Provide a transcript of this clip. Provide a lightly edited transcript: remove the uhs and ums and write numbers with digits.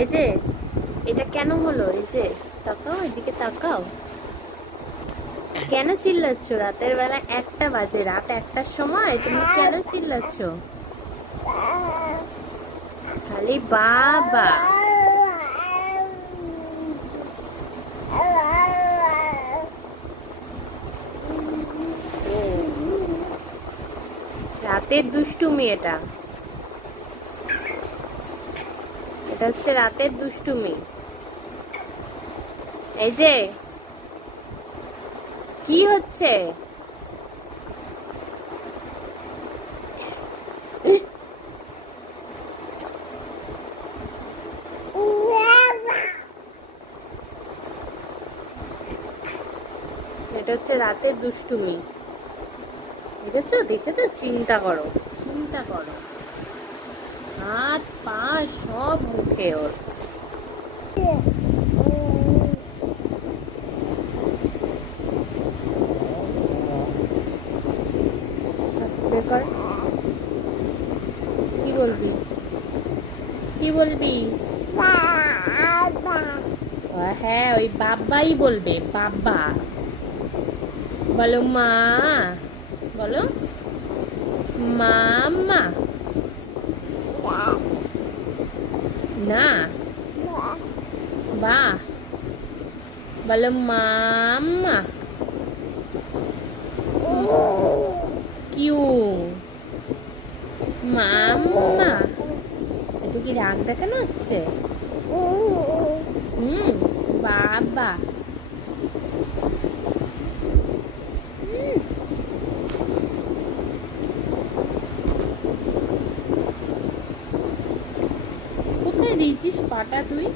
এই যে এটা কেন হলো? এই যে তাকাও, এদিকে তাকাও। কেন চিল্লাচ্ছ? রাতের বেলা 1টা বাজে, রাত 1টার সময় তুমি কেন চিল্লাচ্ছ? খালি বাবা। রাতের দুষ্টুমি এটা। এটা হচ্ছে রাতের দুষ্টুমি। এই যে কি হচ্ছে? এটা হচ্ছে রাতের দুষ্টুমি। দেখেছো দেখেছো? চিন্তা করো, চিন্তা করো। হাত পা সব মুখে ওর। বের কর। কি বলবি? কি বলবি? হ্যাঁ, ওই বাবাই বলবে, বাবা। বলো মা। বলো মাম্মা। না, বা। বলো মাম্মা। কিউ। মাম্মা। এটা কি রাগ দেখানো হচ্ছে? হুম। বাবা। হুম। কোথায় দিয়েছিস পাটা তুই?